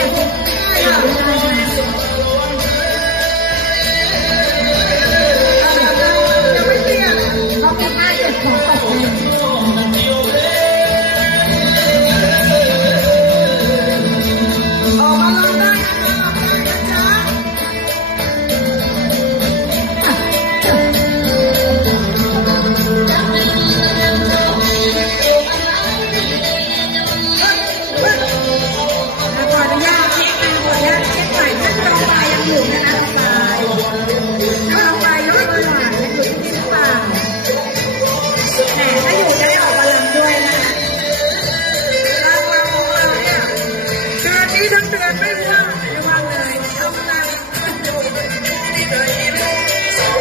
Yeah.